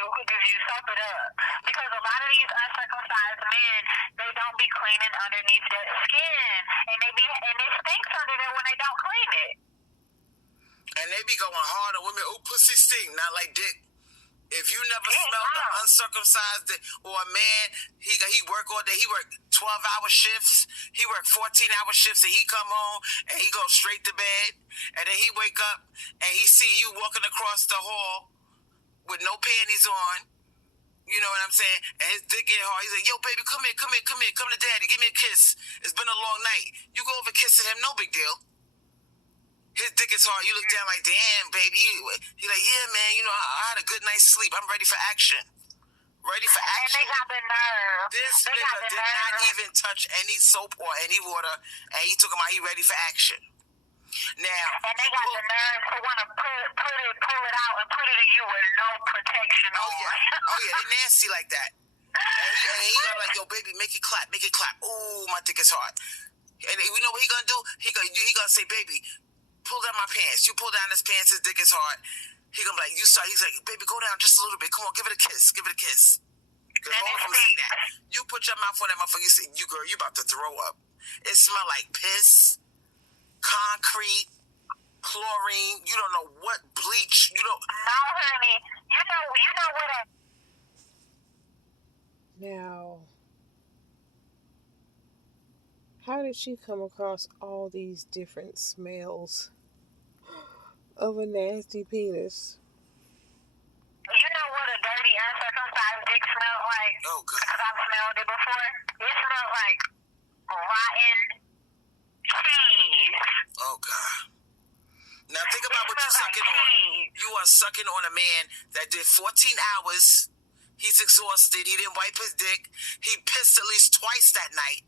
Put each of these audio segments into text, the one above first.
you soap it up. Because a lot of these uncircumcised men, they don't be cleaning underneath their skin, and it stinks under there when they don't clean it. And they be going hard on women. Oh, pussy stink, not like dick. If you never smelled an uncircumcised or a man, he work all day. He work 12-hour shifts. He work 14-hour shifts, and he come home and he go straight to bed. And then he wake up and he see you walking across the hall with no panties on. You know what I'm saying? And his dick get hard. He's like, yo, baby, come here. Come to daddy. Give me a kiss. It's been a long night. You go over kissing him, no big deal. His dick is hard. You look down like, damn, baby. He's like, yeah, man, you know, I had a good night's sleep. I'm ready for action. Ready for action. And they got the nerve. This nigga did not even touch any soap or any water, and he talking about he ready for action. Now. And they got the nerve to want to pull it out and put it in you with no protection on. Oh, yeah, they nasty like that. And he gonna like, yo, baby, make it clap. Ooh, my dick is hard. And you know what he gonna do? He gonna say, baby, pull down my pants. You pull down his pants, his dick is hard. He gonna be like, he's like, baby, go down just a little bit. Come on, give it a kiss. Because all of them say that. You put your mouth on that motherfucker, you say, you about to throw up. It smell like piss, concrete, chlorine. You don't know what bleach. You don't. No, honey. You know what Now, how did she come across all these different smells of a nasty penis? You know what a dirty uncircumcised dick smells like? Oh, God. Because I've smelled it before. It smells like rotten cheese. Oh, God. Now think about what you're sucking on. You are sucking on a man that did 14 hours. He's exhausted. He didn't wipe his dick. He pissed at least twice that night.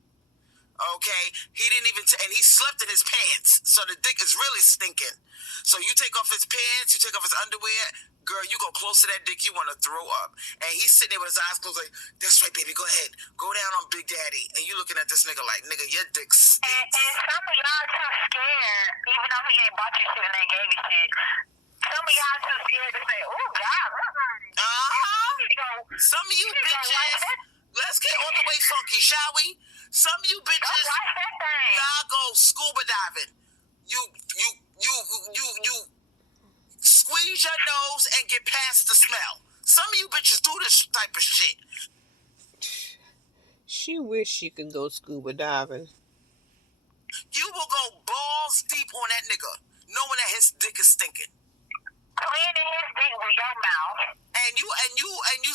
Okay? He didn't even... and he slept in his pants. So the dick is really stinking. So you take off his pants, you take off his underwear, girl, you go close to that dick, you want to throw up. And he's sitting there with his eyes closed like, that's right, baby, go ahead. Go down on Big Daddy. And you looking at this nigga like, nigga, your dick stinks. And some of y'all too scared, even though he ain't bought you shit and ain't gave you shit. Some of y'all too scared to say, oh, God. Some of you bitches, let's get all the way funky, shall we? Some of you bitches, y'all go scuba diving. You squeeze your nose and get past the smell. Some of you bitches do this type of shit. She wish she could go scuba diving. You will go balls deep on that nigga, knowing that his dick is stinking. Cleaning his dick with your mouth. And you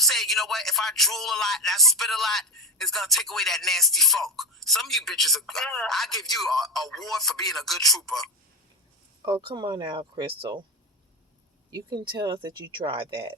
say, you know what? If I drool a lot and I spit a lot, it's gonna take away that nasty funk. Some of you bitches, I give you an award for being a good trooper. Oh, come on now, Crystal. You can tell us that you tried that.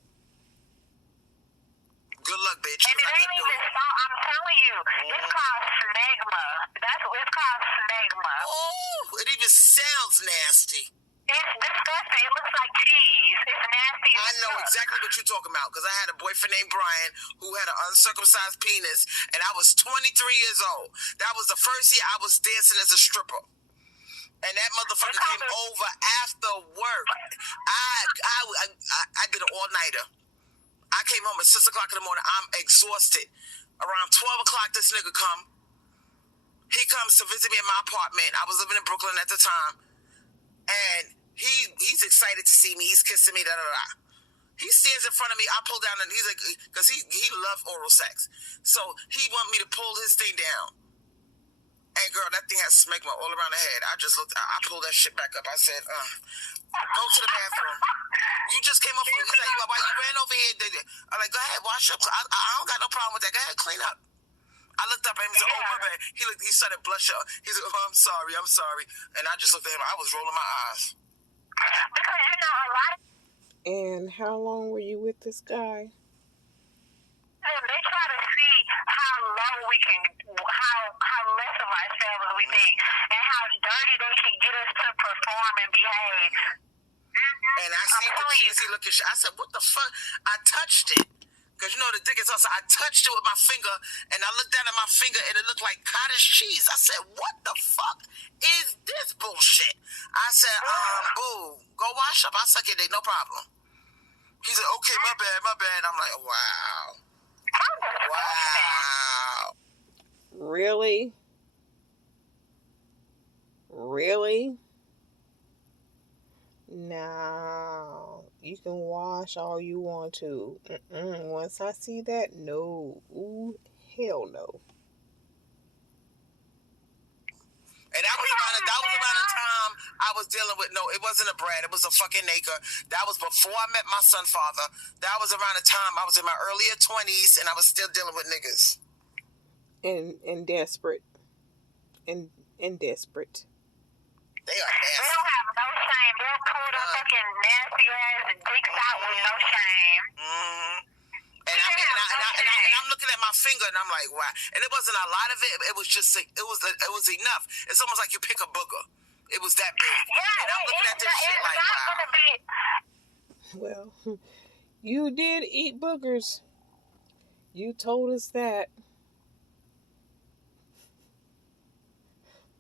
Good luck, bitch. And it ain't even salt. I'm telling you, it's called smegma. That's what it's called, smegma. Oh, it even sounds nasty. It's disgusting. It looks like cheese. It's nasty. I know exactly what you're talking about because I had a boyfriend named Brian who had an uncircumcised penis, and I was 23 years old. That was the first year I was dancing as a stripper. And that motherfucker came over after work. I did an all-nighter. I came home at 6 o'clock in the morning. I'm exhausted. Around 12 o'clock, this nigga come. He comes to visit me in my apartment. I was living in Brooklyn at the time. And he's excited to see me. He's kissing me, da-da-da. He stands in front of me. I pull down, and he's like, because he loved oral sex. So he want me to pull his thing down. And girl, that thing has smegma all around the head. I just looked, I pulled that shit back up. I said, go to the bathroom. You just came off. He's like, why you ran over here? I'm like, go ahead, wash up. I don't got no problem with that. Go ahead, clean up. I looked up at him and said, oh, my bad. He started blushing. He's like, oh, I'm sorry. And I just looked at him. I was rolling my eyes. Because you know a lot. And how long were you with this guy? They try to see how low we can, how less of ourselves as we think, and how dirty they can get us to perform and behave. And I see the cheesy looking shit. I said, what the fuck? I touched it. Because, you know, the dick is also, I touched it with my finger, and I looked down at my finger, and it looked like cottage cheese. I said, what the fuck is this bullshit? I said, boo, go wash up. I'll suck your dick, no problem. He said, okay, my bad. I'm like, wow. Wow. Really? Really? No. You can wash all you want to. Once I see that, no. Ooh, hell no. And that was around the time I was dealing with, no, it wasn't a Brad, it was a fucking Naker. That was before I met my son father. That was around the time I was in my earlier 20s and I was still dealing with niggas. And desperate. And desperate. They are nasty. They don't have no shame. They'll pull them fucking nasty ass dicks out with no shame. Mm-hmm. And I'm looking at my finger and I'm like, wow. And it wasn't a lot of it. It was just, it was enough. It's almost like you pick a booger. It was that big. Yeah, and I'm looking at this shit like, wow. Well, you did eat boogers. You told us that.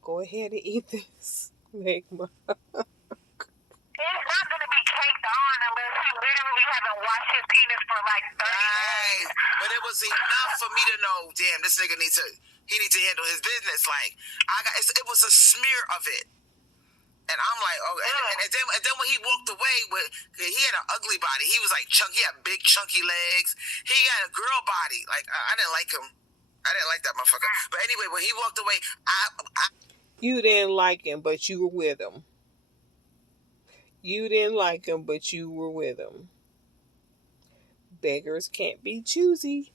Go ahead and eat this, Magma. It's not going to be caked on unless he literally hasn't washed his penis for like 30 days. But it was enough for me to know, damn, this nigga needs to handle his business. Like, it was a smear of it. And I'm like, oh, and then when he walked away, he had an ugly body. He was like chunky, he had big chunky legs. He had a girl body. Like, I didn't like him. I didn't like that motherfucker. But anyway, when he walked away, You didn't like him, but you were with him. You didn't like him, but you were with him. Beggars can't be choosy.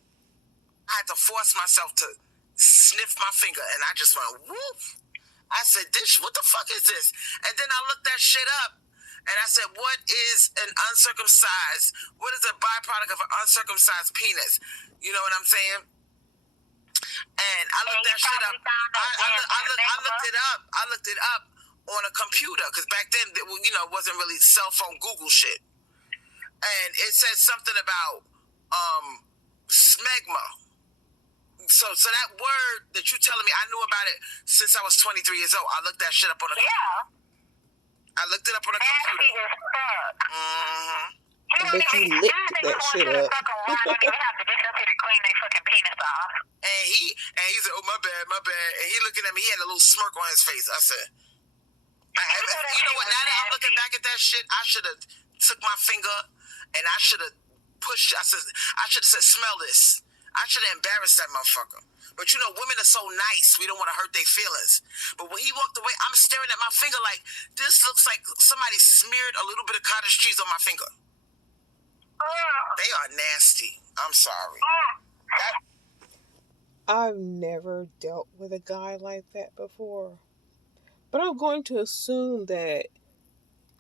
I had to force myself to sniff my finger, and I just went, whoop. I said, what the fuck is this? And then I looked that shit up, and I said, what is an uncircumcised, what is a byproduct of an uncircumcised penis? You know what I'm saying? And I looked that shit up. I looked it up on a computer, because back then, it wasn't really cell phone Google shit. And it said something about smegma. So that word that you telling me, I knew about it since I was 23 years old. I looked that shit up on a computer. I looked it up on a computer. Mm-hmm. I bet you licked that shit up. Don't even have the decency to clean their fucking penis off. And he said, oh, my bad. And he looking at me, he had a little smirk on his face. I said, you know what, now that I'm looking back at that shit, I should have took my finger and I should have pushed, I should have said, smell this. I should have embarrassed that motherfucker. But women are so nice, we don't want to hurt their feelings. But when he walked away, I'm staring at my finger like, this looks like somebody smeared a little bit of cottage cheese on my finger. They are nasty. I'm sorry. I've never dealt with a guy like that before. But I'm going to assume that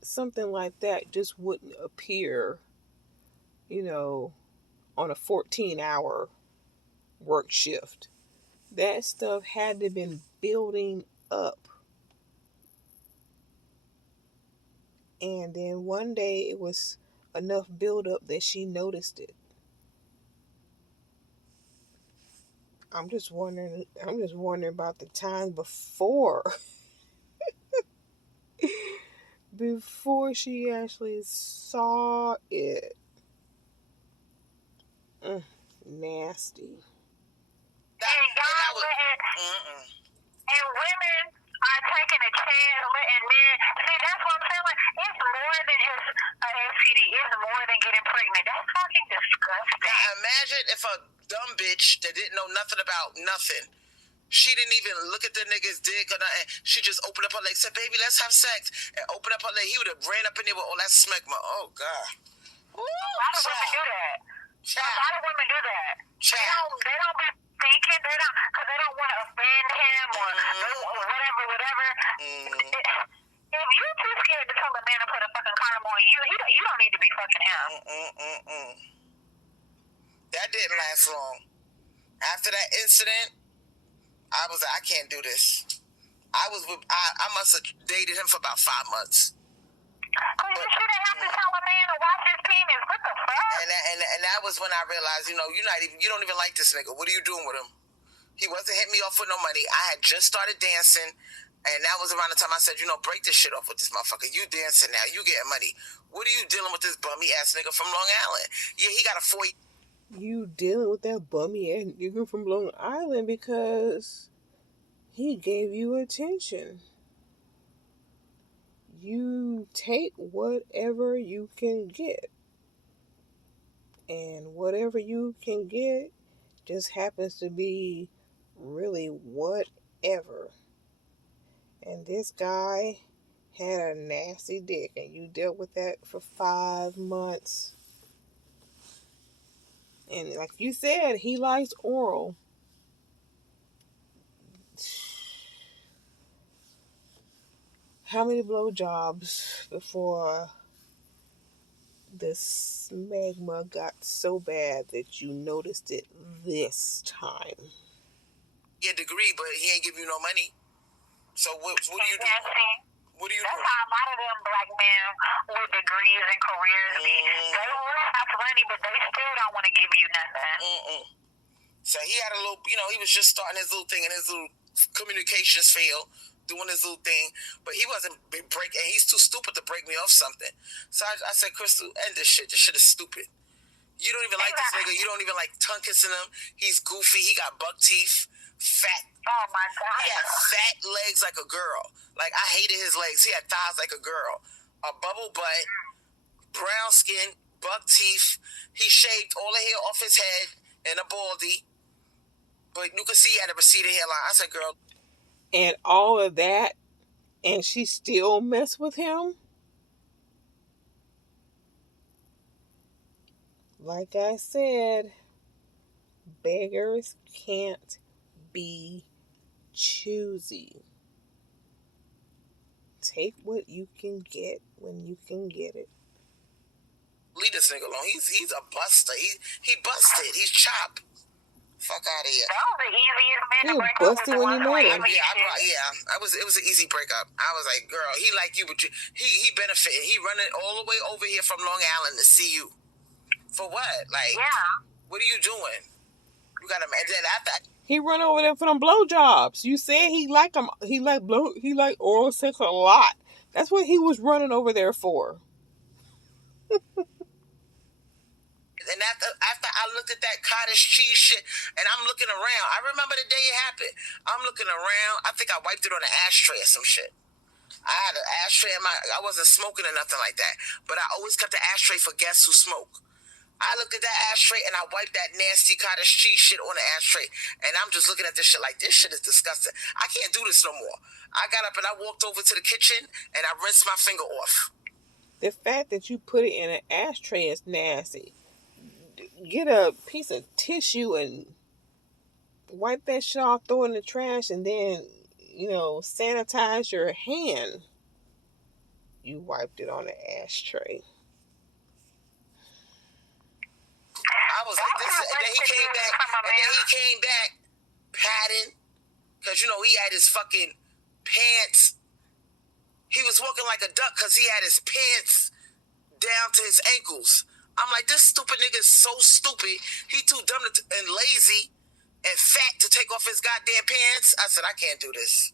something like that just wouldn't appear, on a 14-hour work shift. That stuff had to have been building up. And then one day it was enough build up that she noticed it. I'm just wondering about the time before she actually saw it. Nasty. And women are taking a chance letting men. See, that's what I'm saying. Like, it's more than just an STD. It's more than getting pregnant. That's fucking disgusting. Now, imagine if a dumb bitch that didn't know nothing about nothing, she didn't even look at the nigga's dick or nothing. She just opened up her leg, said, baby, let's have sex, and opened up her leg. He would have ran up in there with all that smegma. Oh, God. Ooh, a lot of women do that. A lot of women do that. They don't be thinking, because they don't want to offend him or whatever. If you're too scared to tell a man to put a fucking condom on you, you don't need to be fucking him. That didn't last long. After that incident, I was like, I can't do this. I must have dated him for about 5 months. You shouldn't have to tell a man to wash his penis. What the fuck? And that was when I realized, you don't even like this nigga. What are you doing with him? He wasn't hitting me off with no money. I had just started dancing, And that was around the time I said, break this shit off with this motherfucker. You dancing now. You getting money. What are you dealing with this bummy ass nigga from Long Island? Yeah, he got a 4. You dealing with that bummy ass nigga from Long Island because he gave you attention. You take whatever you can get. And whatever you can get just happens to be really whatever. And this guy had a nasty dick, and you dealt with that for 5 months. And like you said, he likes oral. How many blowjobs before this smegma got so bad that you noticed it this time? He a degree, but he ain't give you no money. So what do you do? What do you do? That's how a lot of them black men with degrees and careers be. They will have money, but they still don't want to give you nothing. So he had a little, he was just starting his little thing in his little communications field, doing his little thing, but he wasn't breaking. He's too stupid to break me off something. So I said, Crystal, end this shit. This shit is stupid. You don't even like this nigga. You don't even like tongue kissing him. He's goofy. He got buck teeth, fat. Oh my God. He had fat legs like a girl. Like, I hated his legs. He had thighs like a girl. A bubble butt, brown skin, buck teeth. He shaved all the hair off his head and a baldy. But you could see he had a receding hairline. I said, girl. And all of that, and she still messed with him? Like I said, beggars can't be choosy. Take what you can get when you can get it. Leave this nigga alone. He's a buster. He busted. He's chopped. Fuck out of here. That was the easiest man to break up with. Busted when you met him. It was an easy breakup. I was like, girl, he like you, but he benefited. He running all the way over here from Long Island to see you. For what? Like, what are you doing? You got a man. Then after he run over there for them blowjobs. You said he liked them. He liked oral sex a lot. That's what he was running over there for. And after I looked at that cottage cheese shit, and I'm looking around. I remember the day it happened. I'm looking around. I think I wiped it on an ashtray or some shit. I had an ashtray in I wasn't smoking or nothing like that. But I always kept the ashtray for guests who smoke. I looked at that ashtray and I wiped that nasty cottage cheese shit on the ashtray. And I'm just looking at this shit like, this shit is disgusting. I can't do this no more. I got up and I walked over to the kitchen and I rinsed my finger off. The fact that you put it in an ashtray is nasty. Get a piece of tissue and wipe that shit off, throw it in the trash, and then, sanitize your hand. You wiped it on the ashtray. I was like, this, and then he came back padding, because, he had his fucking pants. He was walking like a duck because he had his pants down to his ankles. I'm like, this stupid nigga is so stupid. He too dumb and lazy and fat to take off his goddamn pants. I said, I can't do this.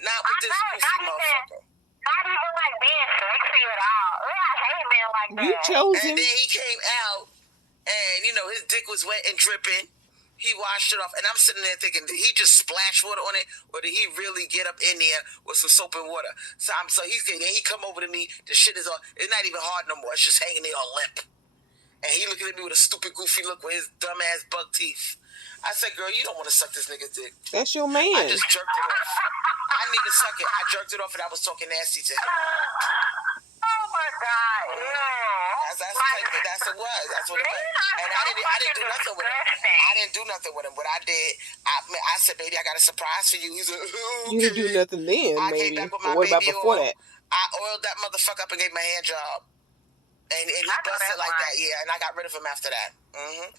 Not with this goofy motherfucker. Not even like being sexy at all. I hate men like that. You chose him. And then he came out and, his dick was wet and dripping. He washed it off. And I'm sitting there thinking, did he just splash water on it? Or did he really get up in there with some soap and water? So then he come over to me. The shit is all, it's not even hard no more. It's just hanging there all limp. And he looking at me with a stupid, goofy look with his dumb-ass buck teeth. I said, girl, you don't want to suck this nigga's dick. That's your man. I just jerked it off. I need to suck it. I jerked it off and I was talking nasty to him. Oh, my God. That's what it was. That's what it was. And I didn't do nothing with him. I didn't do nothing with him. What I did, I said, baby, I got a surprise for you. He's like, okay. You didn't do nothing then, maybe. Came back with But my what about baby before oil. that? I oiled that motherfucker up and gave him a hand job. And he busted like that, yeah. And I got rid of him after that. Mm-hmm.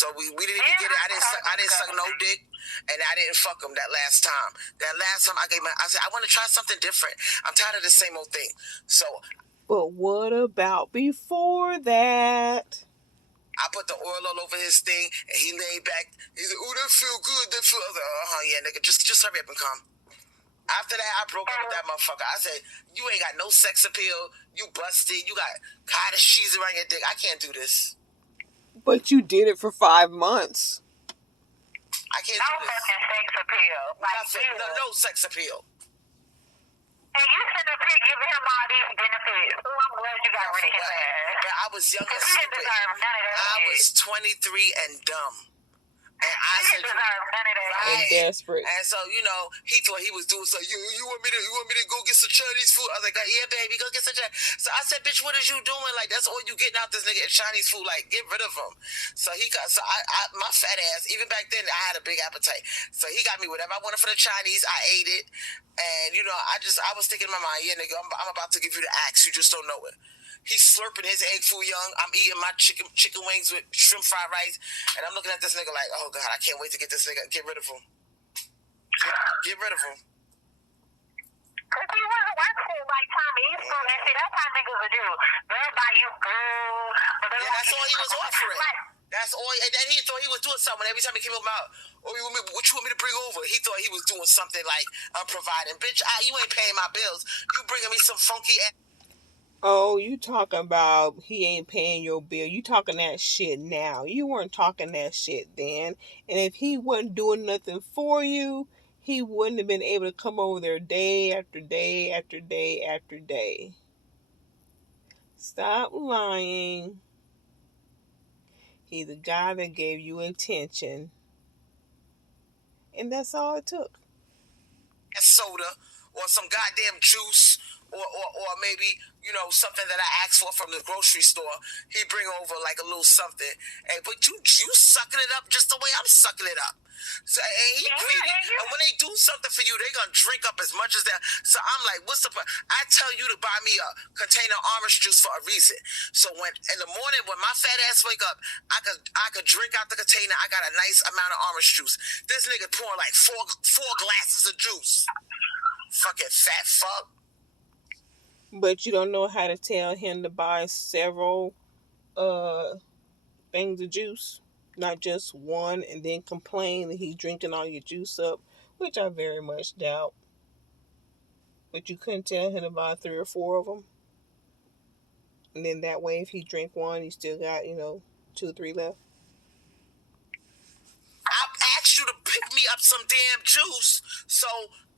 So we didn't even get it. I didn't suck no dick, and I didn't fuck him that last time. That last time I said, I want to try something different. I'm tired of the same old thing. So. But what about before that? I put the oil all over his thing, and he laid back. He's like, "Oh, that feel good. That feel." I was like, yeah, nigga, just hurry up and come. After that, I broke up with that motherfucker. I said, you ain't got no sex appeal. You busted. You got cottage cheese around your dick. I can't do this. But you did it for 5 months. I can't do this. No fucking sex appeal. Like, no sex appeal. And you sitting up here giving him all these benefits. Oh, I'm glad you got rid of his ass. Man, I was young and He didn't stupid. deserve none of that I shit. was 23 and dumb. And I He said, didn't deserve none of that And shit. desperate. and so, you know, he thought he was doing so. You want me to go get some Chinese food? I was like, yeah, baby, go get some Chinese. So I said, bitch, what is you doing? Like, that's all you getting out this nigga is Chinese food. Like, get rid of him. So my fat ass, even back then, I had a big appetite. So he got me whatever I wanted for the Chinese. I ate it. And, you know, I was thinking in my mind, yeah, nigga, I'm about to give you the axe. You just don't know it. He's slurping his egg foo young. I'm eating my chicken wings with shrimp fried rice. And I'm looking at this nigga like, oh, God, I can't wait to get this nigga. Get rid of him. Get rid of him. Because he wasn't working like Chinese food and shit. That's how niggas would do. They'll buy you food. Yeah, that's all he was offering. That's all. And then he thought he was doing something. Every time he came up out, what you want me to bring over? He thought he was doing something like I'm providing. Bitch, you ain't paying my bills. You bringing me some funky ass. Oh, you talking about he ain't paying your bill. You talking that shit now. You weren't talking that shit then. And if he wasn't doing nothing for you, he wouldn't have been able to come over there day after day after day after day. Stop lying. He's the guy that gave you attention. And that's all it took. Soda or some goddamn juice or maybe, you know, something that I asked for from the grocery store. He bring over like a little something. Hey, but you sucking it up just the way I'm sucking it up. So, and he greedy. And when they do something for you, they gonna drink up as much as that. So I'm like, what's the point? I tell you to buy me a container of orange juice for a reason. So when in the morning when my fat ass wake up, I could drink out the container. I got a nice amount of orange juice. This nigga pouring like four glasses of juice. Fucking fat fuck. But you don't know how to tell him to buy several things of juice, not just one, and then complain that he's drinking all your juice up, which I very much doubt. But you couldn't tell him to buy 3 or 4 of them. And then that way, if he drink one, he still got, 2 or 3 left. I asked you to pick me up some damn juice so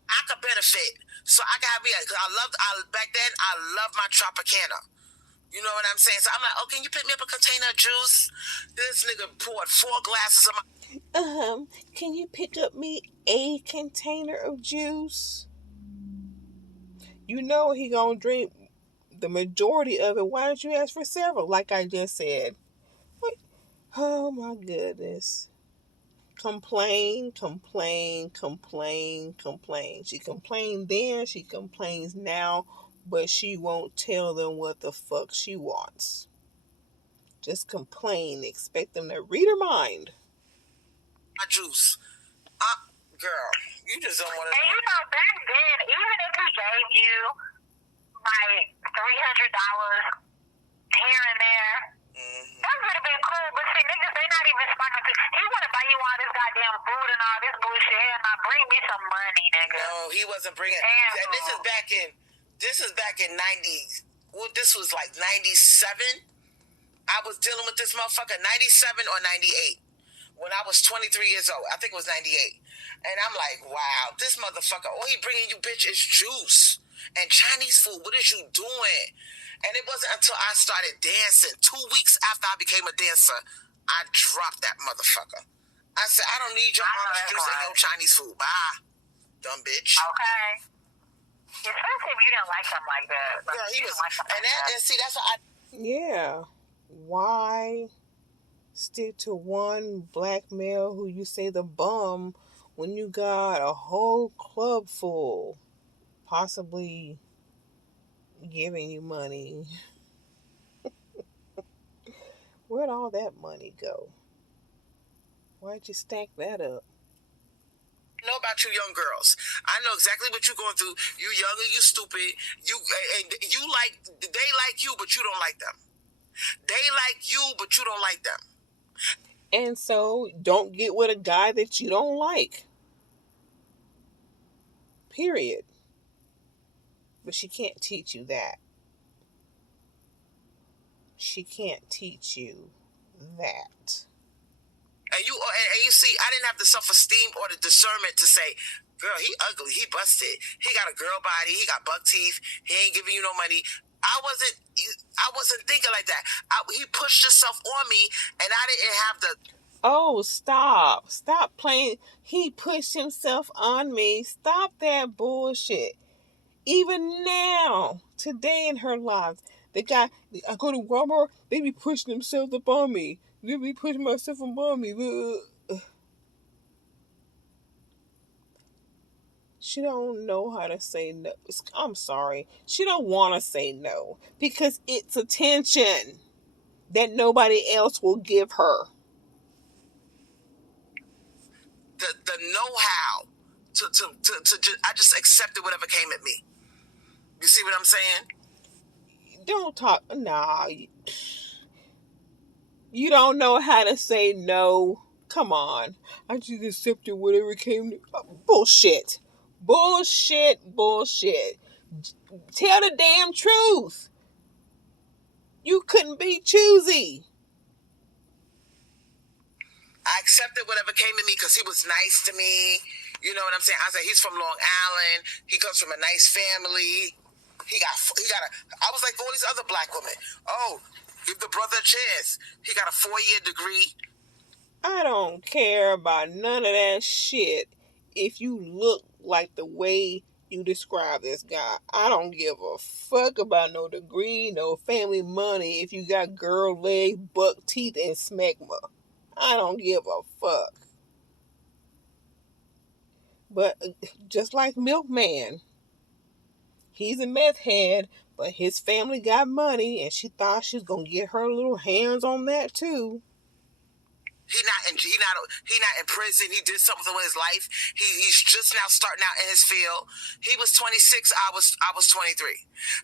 I could benefit. So I got me, back then, I loved my Tropicana. You know what I'm saying? So I'm like, oh, can you pick me up a container of juice? This nigga poured 4 glasses of my... Can you pick up me a container of juice? You know he gonna drink the majority of it. Why don't you ask for several? Like I just said. What? Oh my goodness. Complain. She complained then, she complains now, but she won't tell them what the fuck she wants. Just complain. Expect them to read her mind. My juice. Girl, you just don't want to... And you know, back then, even if he gave you like $300 here and there, that would have been cool. But see, niggas, they not even smart enough to... He want to buy you all this goddamn food and all this bullshit. And now bring me some money, nigga. No, he wasn't bringing... Damn. This is back in 90s. Well, this was like 97. I was dealing with this motherfucker 97 or 98. When I was 23 years old. I think it was 98. And I'm like, wow, this motherfucker, all he bringing you, bitch, is juice and Chinese food. What is you doing? And it wasn't until I started dancing, 2 weeks after I became a dancer, I dropped that motherfucker. I said, I don't need your orange juice and your Chinese food. Bye, dumb bitch. Okay. Especially if you didn't like him like that. Girl, he was, and see, that's what I... Yeah. Why stick to one black male who you say the bum when you got a whole club full possibly giving you money? Where'd all that money go? Why'd you stack that up? I know about you young girls. I know exactly what you're going through. You young and you stupid. They like you, but you don't like them. They like you, but you don't like them. And so, don't get with a guy that you don't like. Period. But she can't teach you that. She can't teach you that. And you see, I didn't have the self-esteem or the discernment to say, girl, he ugly, he busted, he got a girl body, he got buck teeth, he ain't giving you no money. I wasn't thinking like that. He pushed himself on me, and I didn't have the... Oh, stop. Stop playing. He pushed himself on me. Stop that bullshit. Even now, today in her life, the guy, I go to Walmart, they be pushing themselves up on me. They be pushing myself up on me. She don't know how to say no. I'm sorry. She don't want to say no because it's attention that nobody else will give her. The know-how I just accepted whatever came at me. You see what I'm saying? Don't talk. Nah. You don't know how to say no. Come on. I just accepted whatever came to... Bullshit. Bullshit. Tell the damn truth. You couldn't be choosy. I accepted whatever came to me because he was nice to me. You know what I'm saying? I said, he's from Long Island. He comes from a nice family. I was like all these other black women. Oh, give the brother a chance. He got a 4-year degree. I don't care about none of that shit if you look like the way you describe this guy. I don't give a fuck about no degree, no family money if you got girl legs, buck teeth, and smegma. I don't give a fuck. But just like Milkman, he's a meth head, but his family got money, and she thought she was gonna get her little hands on that too. He not in prison. He did something with his life. He's just now starting out in his field. He was 26. I was 23.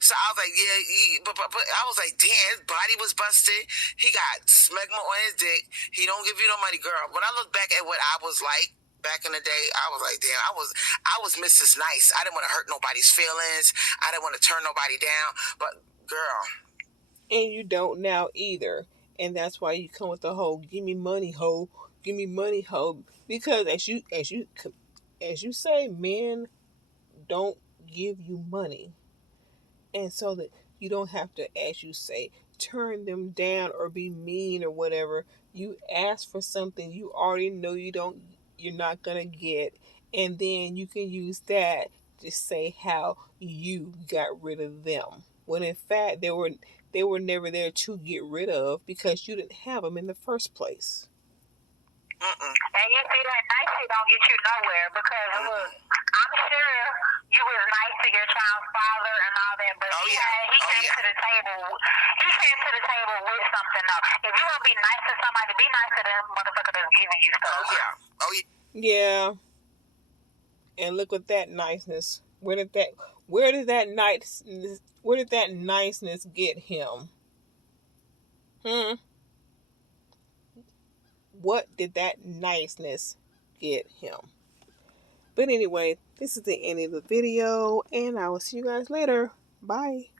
So I was like, yeah. But I was like, damn, his body was busted. He got smegma on his dick. He don't give you no money, girl. When I look back at what I was like back in the day, I was like, damn, I was Mrs. Nice. I didn't want to hurt nobody's feelings. I didn't want to turn nobody down. But girl, and you don't now either. And that's why you come with the whole "give me money, hoe, give me money, hoe." Because as you say, men don't give you money, and so that you don't have to, as you say, turn them down or be mean or whatever. You ask for something you already know you're not gonna get, and then you can use that to say how you got rid of them. When in fact they were never there to get rid of because you didn't have them in the first place. And you see that nice shit don't get you nowhere because look, I'm sure you was nice to your child's father and all that, but he came to the table. He came to the table with something though. If you want to be nice to somebody, be nice to them motherfucker that's giving you stuff. Yeah. And look at that niceness. Where did that niceness get him? What did that niceness get him? But anyway, this is the end of the video, and I will see you guys later. Bye.